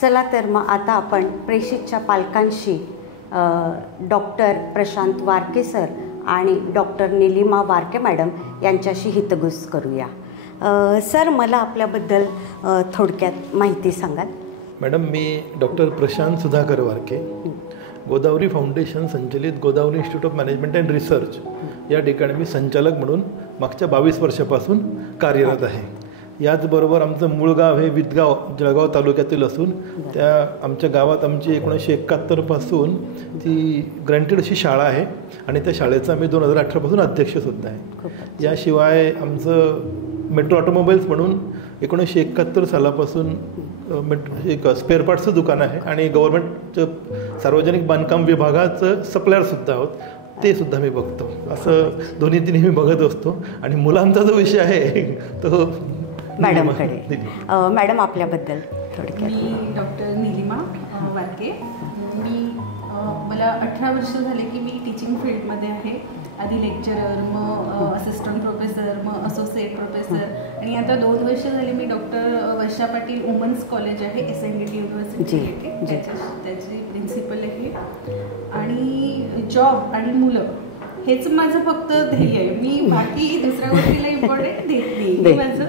चला तर मग आता आपण प्रेषितच्या पालकांशी डॉक्टर प्रशांत वारके सर आणि डॉक्टर निलिमा वारके मॅडम यांच्याशी हितगुज करूया. सर, मला आपल्याबद्दल थोडक्यात माहिती सांगाल? मॅडम, मी डॉक्टर प्रशांत सुधाकर वारके, गोदावरी फाउंडेशन संचलित Godavari institute of management and research या ठिकाणी मी संचालक म्हणून मागच्या 22 वर्षापासून कार्यरत आहे. याचबरोबर आमचं मूळ गाव हे विदगाव जळगाव तालुक्यातील असून त्या आमच्या गावात आमची 1971 पासून ती ग्रँटेड अशी शाळा आहे आणि त्या शाळेचा मी 2018 अध्यक्षसुद्धा आहे. याशिवाय आमचं मेट्रो ऑटोमोबाईल्स म्हणून 1971 सालापासून एक स्पेअर पार्ट्सचं दुकान आहे आणि गव्हर्नमेंटचं सार्वजनिक बांधकाम विभागाचं सप्लायरसुद्धा आहोत. ते सुद्धा मी बघतो. असं दोन्ही तिन्ही मी बघत असतो. आणि मुलांचा जो विषय आहे तो मॅडमकडे. मॅडम, आपल्याबद्दल थोडक्यात. मी डॉक्टर निलिमा वारके. मला 18 वर्ष झाले की मी टीचिंग फील्डमध्ये आहे. आधी लेक्चरर, मग असिस्टंट प्रोफेसर, मग असोसिएट प्रोफेसर आणि आता 2 वर्ष झाली मी डॉक्टर वर्षा पाटील वुमन्स कॉलेज आहे SNDT युनिव्हर्सिटी त्याची प्रिन्सिपल आहे. आणि जॉब आणि मुलं हेच माझं फक्त ध्येय आहे. मी बाकी दुसऱ्या गोष्टीला इम्पॉर्टंट देत नाही. माझं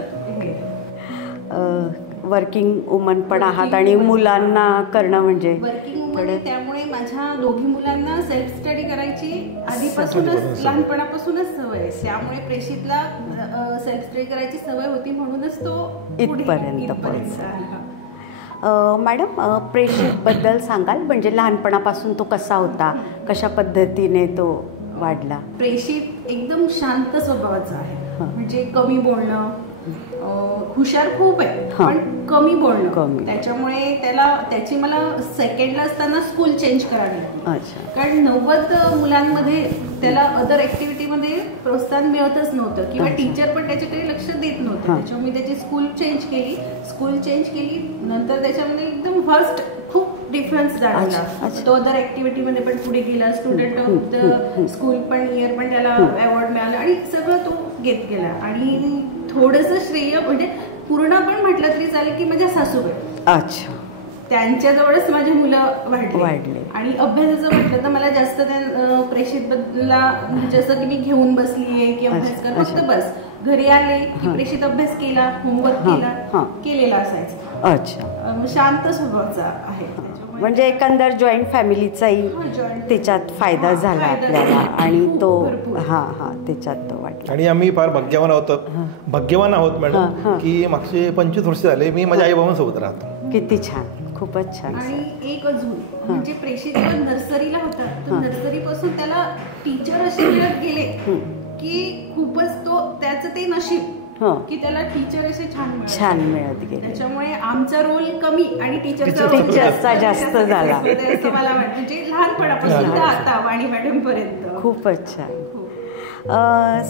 वर्किंग वुमन पण आहात आणि मुलांना करणं म्हणजे वर्किंग वुमन, त्यामुळे माझ्या दोघी मुलांना सेल्फ स्टडी करायची आधीपासूनच लहानपणापासूनच सवय आहे. त्यामुळे प्रेषितला सेल्फ स्टडी करायची सवय होती म्हणूनच तो इथपर्यंत मॅडम, प्रेषितबद्दल सांगाल? म्हणजे लहानपणापासून तो कसा होता, कशा पद्धतीने तो वाढला? प्रेषित एकदम शांत स्वभावाचा आहे. म्हणजे कमी बोलणं, हुशार खूप आहे पण कमी बोलणं. त्याच्यामुळे त्याची मला सेकंडला असताना स्कूल चेंज करावी लागली. कारण 90 मुलांमध्ये त्याला अदर ॲक्टिव्हिटीमध्ये प्रोत्साहन मिळतच नव्हतं किंवा टीचर पण त्याच्याकडे लक्ष देत नव्हतं. त्याच्यामुळे त्याची स्कूल चेंज केली. नंतर त्याच्यामध्ये एकदम फर्स्ट खूप डिफरन्स जाणवला. तो अदर ॲक्टिव्हिटीमध्ये पण पुढे गेला. स्टुडंट ऑफ द स्कूल पण इयर पण त्याला अवॉर्ड मिळाला आणि सगळं तो घेत गेला. आणि थोडंसं श्रेय म्हणजे पूर्ण पण म्हटलं तरी चालेल की माझ्या सासूबाई, अच्छा, त्यांच्याजवळच माझी मुलं वाढले. आणि अभ्यासाचं म्हटलं तर मला जास्त त्या प्रेषितबद्दलला जसं की मी घेऊन बसलीये की अभ्यास कर, फक्त बस घरी आले की प्रेषित अभ्यास केला, होमवर्क केलेला असायचा. अच्छा, शांत स्वभावाचा आहे. म्हणजे एकंदर जॉईंट फॅमिलीचाही त्याच्यात फायदा झाला आपल्याला आणि तो त्याच्यात तो वाटला. आणि आम्ही फार भाग्यवान आहोत मॅडम की मागचे 25 वर्ष झाले मी माझ्या आईबाबांसोबत राहतो. किती छान, खूपच छान. आणि एक अजून म्हणजे प्रेषित नर्सरीला होता तर नर्सरीपासून त्याला टीचर असे मिळत गेले की खूपच त्याचं ते नशीब की त्याला टीचर असे छान मिळत गेले. त्याच्यामुळे आमचा रोल कमी आणि टीचरचा जास्त झाला असं मला वाटतं. म्हणजे लहानपणापासून आता वाणी मॅडम पर्यंत. खूपच छान.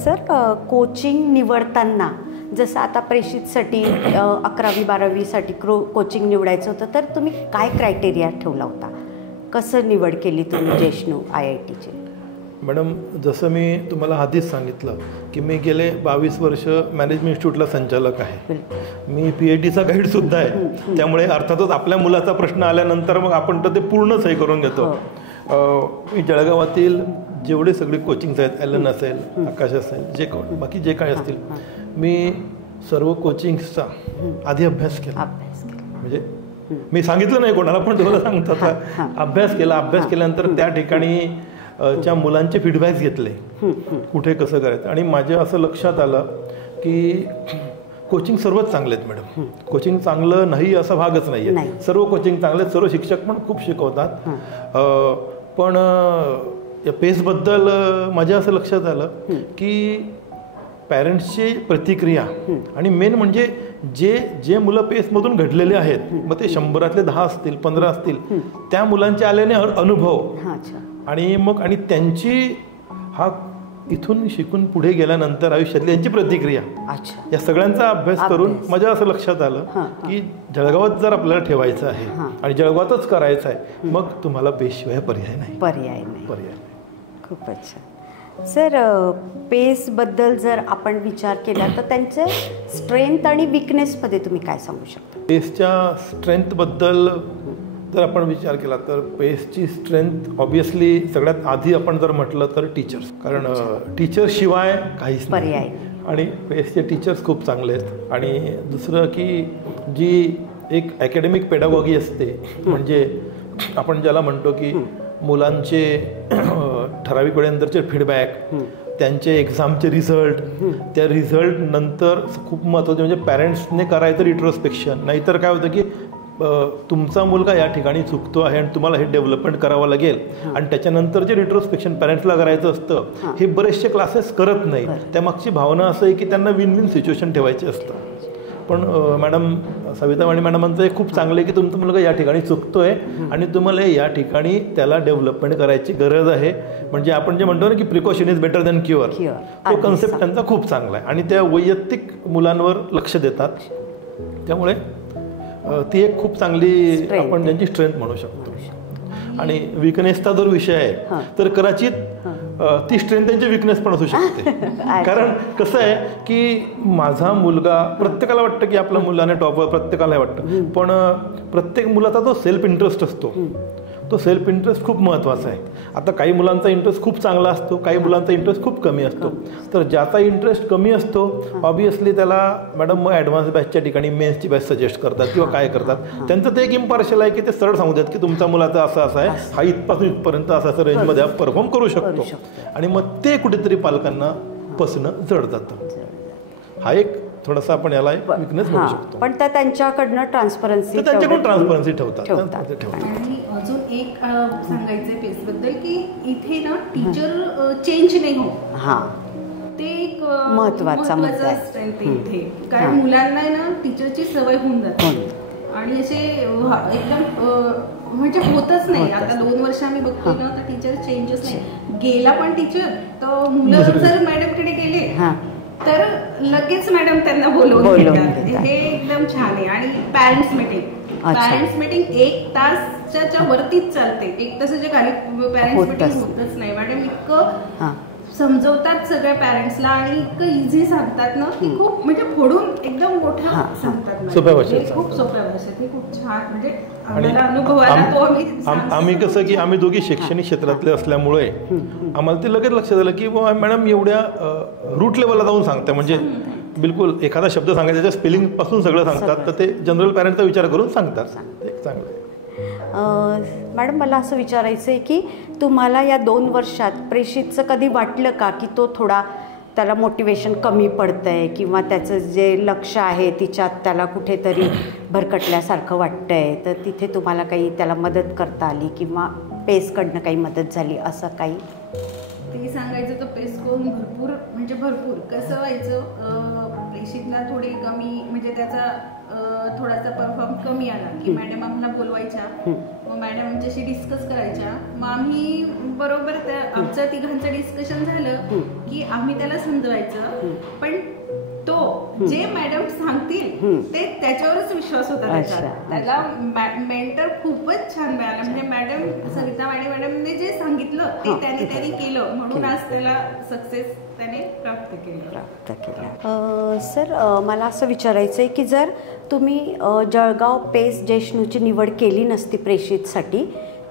सर, कोचिंग निवडताना जसं आता प्रेषितसाठी 11वी 12वीसाठी कोचिंग निवडायचं होतं तर तुम्ही काय क्रायटेरिया ठेवला होता? कसं निवड केली तुम्ही जेष्णू IITची? मॅडम, जसं मी तुम्हाला आधीच सांगितलं की मी गेले 22 वर्ष मॅनेजमेंट इन्स्टिट्यूटला संचालक आहे. मी PhDचा गाईडसुद्धा आहे. त्यामुळे अर्थातच आपल्या मुलाचा प्रश्न आल्यानंतर मग आपण तर ते पूर्णच हे करून घेतो. मी जळगावातील जेवढे सगळे कोचिंग्स आहेत, LN असेल, आकाश असेल, बाकी जे काय असतील, मी सर्व कोचिंग्सचा आधी अभ्यास केला. म्हणजे मी सांगितलं नाही कोणाला पण तुम्हाला सांगतो आता अभ्यास केल्यानंतर त्या ठिकाणी च्या मुलांचे फीडबॅक्स घेतले कुठे कसं करायचं. आणि माझ्या असं लक्षात आलं की कोचिंग सर्वच चांगले आहेत मॅडम. कोचिंग चांगलं नाही असा भागच नाही आहे. सर्व कोचिंग चांगले आहेत, सर्व शिक्षक पण खूप शिकवतात. पण या पेसबद्दल माझ्या असं लक्षात आलं की पॅरेंट्सची प्रतिक्रिया आणि मेन म्हणजे जे मुलं पेसमधून घडलेले आहेत, मग ते 100 10 असतील, 15 असतील, त्या मुलांचे आलेले अनुभव आणि त्यांची इथून शिकून पुढे गेल्यानंतर आयुष्यातली यांची प्रतिक्रिया, या सगळ्यांचा अभ्यास करून माझ्या असं लक्षात आलं की जळगावात जर आपल्याला ठेवायचं आहे आणि जळगावातच करायचं आहे, मग तुम्हाला बेशिवाय पर्याय नाही. खूपच छान. सर पेसबद्दल जर आपण विचार केला तर त्यांचे स्ट्रेंथ आणि विकनेसमध्ये तुम्ही काय सांगू शकता? पेसच्या स्ट्रेंथबद्दल जर आपण विचार केला तर पेसची स्ट्रेंथ ऑब्विसली सगळ्यात आधी आपण जर म्हटलं तर टीचर्स, कारण टीचर्सशिवाय काहीच पर्याय आणि पेसचे टीचर्स खूप चांगले आहेत. आणि दुसरं की जी एक अकॅडमिक पेडागॉगी असते, म्हणजे आपण ज्याला म्हणतो की मुलांचे ठराविक वेळेनंतरचे फीडबॅक, त्यांचे एक्झामचे रिझल्ट, त्या रिझल्ट नंतर खूप महत्त्वाचं म्हणजे पॅरेंट्सने करायचं रिट्रोस्पेक्शन. नाहीतर काय होतं की तुमचा मुलगा या ठिकाणी चुकतो आहे आणि तुम्हाला हे डेव्हलपमेंट करावं लागेल आणि त्याच्यानंतर जे रिट्रोस्पेक्शन पॅरेंट्सला करायचं असतं हे बरेचसे क्लासेस करत नाही. त्यामागची भावना असं आहे की त्यांना विन विन सिच्युएशन ठेवायचे असतं. पण मॅडम सवितावाणी मॅडमांचं हे खूप चांगलं आहे की तुमचा मुलगा या ठिकाणी चुकतोय आणि तुम्हाला या ठिकाणी त्याला डेव्हलपमेंट करायची गरज आहे. म्हणजे आपण जे म्हणतो ना की precaution is better than cure, तो कन्सेप्ट त्यांचा खूप चांगला आहे आणि त्या वैयक्तिक मुलांवर लक्ष देतात. त्यामुळे ती एक खूप चांगली आपण त्यांची स्ट्रेंथ म्हणू शकतो. आणि विकनेसचा जर विषय आहे तर कदाचित ती स्ट्रेंथ त्यांची विकनेस पण असू शकते. कारण कसं आहे की माझा मुलगा, प्रत्येकाला वाटतं की आपल्या मुलाने टॉपवर, प्रत्येकाला वाटतं, पण प्रत्येक मुलाचा जो सेल्फ इंटरेस्ट असतो तो सेल्फ इंटरेस्ट खूप महत्त्वाचा आहे. आता काही मुलांचा इंटरेस्ट खूप चांगला असतो, काही मुलांचा इंटरेस्ट खूप कमी असतो. तर ज्याचा इंटरेस्ट कमी असतो ऑब्वियसली त्याला मॅडम मग ॲडव्हान्स बॅचच्या ठिकाणी मेन्सची बॅच सजेस्ट करतात किंवा काय करतात. त्यांचं ते एक इम्पार्शियल आहे की ते सरळ सांगू देतात की तुमचा मुलाचा असं असं आहे, हा इथपासून इथपर्यंत असं असं रेंजमध्ये परफॉर्म करू शकतो. आणि मग ते कुठेतरी पालकांना पसणं जड जातं. हा एक थोडासा आपण याला विकनेस म्हणू शकतो. पण त्या त्यांच्याकडनं ट्रान्सपरन्सी ठेवतात. आणि अजून एक सांगायचंय पेसबद्दल की इथे ना टीचर चेंज नाही होत. ते एक महत्त्वाचा स्ट्रेंथ आहे इथे, कारण मुलांना ना टीचरची सवय होऊन जाते आणि असे एकदम म्हणजे होतच नाही. आता 2 वर्ष आम्ही बघतो ना तर टीचर चेंजच नाही. गेला पण टीचर तर मुलं जर मॅडमकडे गेले तर लगेच मॅडम त्यांना बोलवून घेतात. हे एकदम छान आहे. आणि पॅरेंट्स मीटिंग 1 तासाच्या वरतीच चालते. 1 तासाच्या खाली पॅरेंट्स मीटिंग होतच नाही. मॅडम इतकं समजवतात सगळ्या पॅरेंट्सला आणि इतकं इझी सांगतात ना की खूप म्हणजे फोडून एकदम मोठं सांगतात. सोप्या भाषेत, खूप सोप्या भाषेत. हे खूप छान म्हणजे आम्हाला अनुभव आला तो. आम्ही कसं की आम्ही दोघी शैक्षणिक क्षेत्रातले असल्यामुळे आम्हाला ते लगेच लक्षात आलं की मॅडम एवढ्या रूट लेवलला जाऊन सांगतात. म्हणजे बिलकुल एखादा शब्द सांगायचा त्याच्या स्पेलिंगपासून सगळं सांगतात. तर ते जनरल पॅरेंटचा विचार करून सांगतात. एक चांगलं आहे. मॅडम मला असं विचारायचं आहे की तुम्हाला या 2 वर्षात प्रेषितचं कधी वाटलं का की तो थोडा त्याला मोटिवेशन कमी पडतं आहे किंवा त्याचं जे लक्ष आहे तिच्यात त्याला कुठेतरी भरकटल्यासारखं वाटतं आहे, तर तिथे तुम्हाला काही त्याला मदत करता आली किंवा पेसकडनं काही मदत झाली असं काही? ते सांगायचं तर पेस करून भरपूर कसं व्हायचं, प्रेषितला थोडे कमी म्हणजे त्याचा थोडासा परफॉर्म कमी आला की मॅडम आम्हाला बोलवायच्या, मग मॅडम आमच्याशी डिस्कस करायच्या. मग आम्ही बरोबर त्या आमचं तिघांचं डिस्कशन झालं की आम्ही त्याला समजवायचं. पण तो जे मॅडम सांगतील ते त्याच्यावरच विश्वास होता त्याचा. त्याला मेंटर खूपच छान मिळाला. म्हणजे मॅडम सवितावाणी मॅडमने जे सांगितलं ते त्यांनी केलं म्हणून आज त्याला सक्सेस त्याने प्राप्त केला. सर मला असं विचारायचं आहे की जर तुम्ही जळगाव पेस जयष्णूची निवड केली नसती प्रेषितसाठी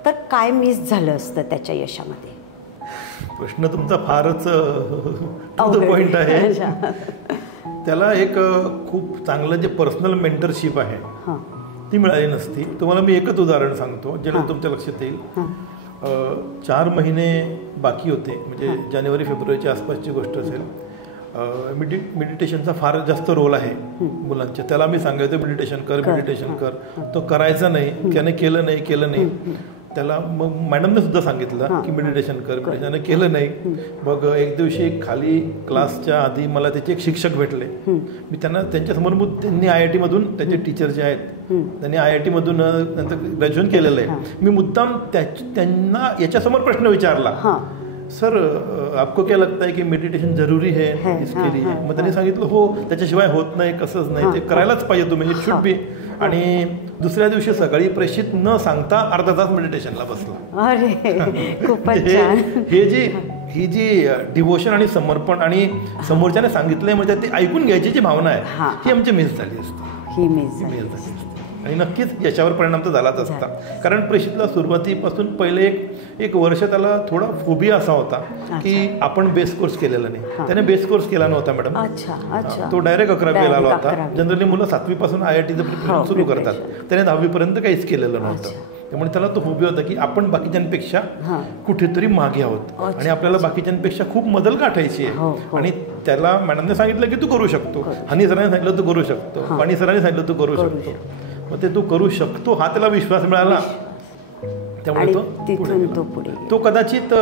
तर काय मिस झालं असतं त्याच्या यशामध्ये? प्रश्न तुमचा फारच पॉइंट आहे. त्याला एक खूप चांगलं जे पर्सनल मेंटरशिप आहे ती मिळाली नसती. तुम्हाला मी एकच उदाहरण सांगतो ज्याला तुमच्या लक्षात येईल. 4 महिने बाकी होते, म्हणजे जानेवारी फेब्रुवारीच्या आसपासची गोष्ट असेल. मेडिटेशनचा फार जास्त रोल आहे मुलांच्या. त्याला मी सांगायचं मेडिटेशन कर. तो करायचा नाही, त्याने केलं नाही. त्याला मग मॅडमने सुद्धा सांगितलं की मेडिटेशन कर, त्याने केलं नाही. मग एक दिवशी खाली क्लासच्या आधी मला त्याचे एक शिक्षक भेटले. मी त्यांच्यासमोर त्यांनी IIT मधून त्याचे टीचर जे आहेत त्यांनी IIT मधून त्यांचं ग्रॅज्युएशन केलेलं आहे. मी मुद्दाम त्यांना याच्यासमोर प्रश्न विचारला, सर आपको क्या लगता है की मेडिटेशन जरूरी है इसके लिए? मग त्यांनी सांगितलं हो, त्याच्याशिवाय होत नाही, कसंच नाही, ते करायलाच पाहिजे तुम्ही, इट शुड बी. आणि दुसऱ्या दिवशी सकाळी प्रेषित न सांगता अर्धा तास मेडिटेशनला बसला. अरे खूपच छान. हे जी ही जी डिवोशन आणि समर्पण आणि समोरच्याने सांगितलंय म्हणजे ते ऐकून घ्यायची जी भावना आहे ही आमची मिस झाली असते, ही मिस झाली आणि नक्कीच याच्यावर परिणाम तर झालाच असता. कारण प्रेषितला सुरुवातीपासून पहिले एक वर्ष त्याला थोडा फोबिया असा होता की आपण बेस कोर्स केलेला नाही. त्याने बेस कोर्स केला नव्हता मॅडम. तो डायरेक्ट 11वी आला होता. जनरली मुलं 7वी पासून IITचं प्रिपरेशन सुरू करतात. त्याने 10वी पर्यंत काहीच केलेलं नव्हतं. त्यामुळे त्याला तो फोबिया होता की आपण बाकीच्यांपेक्षा कुठेतरी मागे आहोत आणि आपल्याला बाकीच्यांपेक्षा खूप मजल गाठायची आहे. आणि त्याला मॅडमने सांगितलं की तू करू शकतो, हनी सरांनी सांगितलं तू करू शकतो, पाणी सरांनी सांगितलं तू करू शकतो. मग ते तू करू शकतो हा त्याला विश्वास मिळाला. त्यामुळे तो कदाचित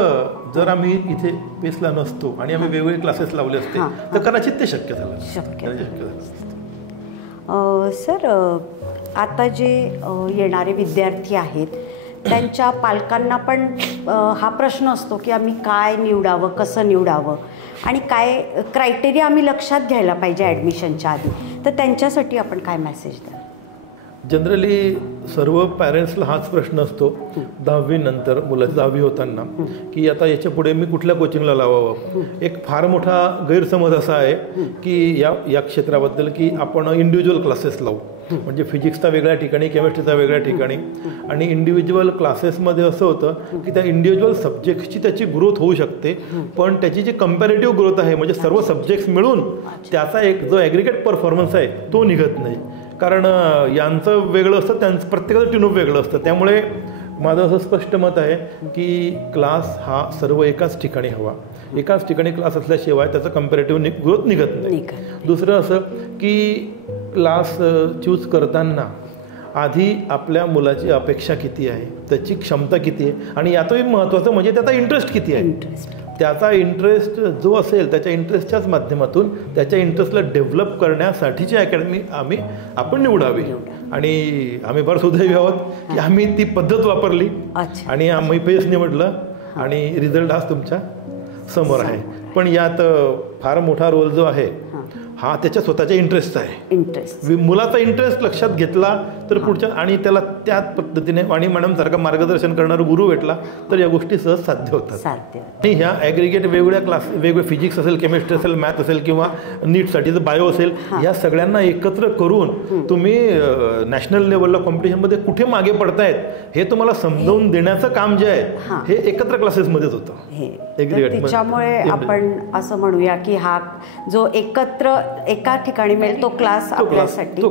जर आम्ही इथे पेसला नसतो आणि आम्ही वेगवेगळे क्लासेस लावले असते तर कदाचित ते शक्य झालं. सर, आता जे येणारे विद्यार्थी आहेत त्यांच्या पालकांना पण हा प्रश्न असतो की आम्ही काय निवडावं, कसं निवडावं आणि काय क्रायटेरिया आम्ही लक्षात घ्यायला पाहिजे ॲडमिशनच्या आधी. तर त्यांच्यासाठी आपण काय मेसेज द्याल? जनरली सर्व पॅरेंट्सला हाच प्रश्न असतो 10वी नंतर, मुलाची 10वी होताना, की आता याच्या पुढे मी कुठल्या कोचिंगला लावावं. एक फार मोठा गैरसमज असा आहे की या क्षेत्राबद्दल की आपण इंडिव्हिज्युअल क्लासेस लावू, म्हणजे फिजिक्सचा वेगळ्या ठिकाणी, केमिस्ट्रीचा वेगळ्या ठिकाणी. आणि इंडिव्हिज्युअल क्लासेसमध्ये असं होतं की त्या इंडिव्हिज्युअल सब्जेक्ट्सची त्याची ग्रोथ होऊ शकते, पण त्याची जी कंपॅरेटिव्ह ग्रोथ आहे म्हणजे सर्व सब्जेक्ट्स मिळून त्याचा एक जो ॲग्रिगेट परफॉर्मन्स आहे तो निघत नाही. कारण यांचं वेगळं असतं, त्यांचं प्रत्येकाचं ट्यूनअप वेगळं असतं. त्यामुळे माझं असं स्पष्ट मत आहे की क्लास हा सर्व एकाच ठिकाणी हवा. एकाच ठिकाणी क्लास असल्याशिवाय त्याचं कंपॅरेटिव्ह ग्रोथ निघत नाही. दुसरं असं की क्लास चूज करताना आधी आपल्या मुलाची अपेक्षा किती आहे, त्याची क्षमता किती आहे आणि यातही महत्त्वाचं म्हणजे त्याचा इंटरेस्ट किती आहे. त्याचा इंटरेस्ट जो असेल त्याच्या इंटरेस्टच्याच माध्यमातून त्याच्या इंटरेस्टला डेव्हलप करण्यासाठीची अकॅडमी आपण निवडावी. आणि आम्ही फार सुदैवी आहोत की आम्ही ती पद्धत वापरली आणि आम्ही पेस निवडलं आणि रिझल्ट आज तुमच्या समोर आहे. पण यात फार मोठा रोल जो आहे हा त्याच्या स्वतःच्या इंटरेस्टचा आहे. मुलाचा इंटरेस्ट लक्षात घेतला तर पुढच्या आणि त्याला त्याच पद्धतीने आणि मॅडमसारखं मार्गदर्शन करणारा गुरु भेटला तर या गोष्टी सहज साध्य होतात. आणि ह्या ॲग्रिगेट वेगवेगळ्या क्लास, वेगवेगळे फिजिक्स असेल, केमिस्ट्री असेल, मॅथ असेल किंवा नीटसाठीचं बायो असेल, या सगळ्यांना एकत्र करून तुम्ही नॅशनल लेवलला कॉम्पिटिशनमध्ये कुठे मागे पडतायत हे तुम्हाला समजावून देण्याचं काम जे आहे हे एकत्र क्लासेसमध्येच होतं. त्याच्यामुळे आपण असं म्हणूया की हा जो एकत्र एका ठिकाणी मिळेल तो क्लास आपल्यासाठी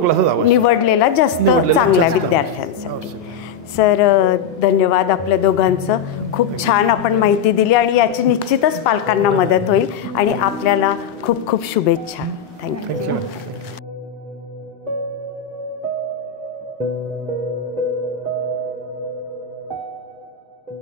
निवडलेला जास्त चांगल्या विद्यार्थ्यांसाठी. सर, धन्यवाद आपल्या दोघांचं. खूप छान आपण माहिती दिली आणि याची निश्चितच पालकांना मदत होईल आणि आपल्याला खूप खूप शुभेच्छा. थँक्यू.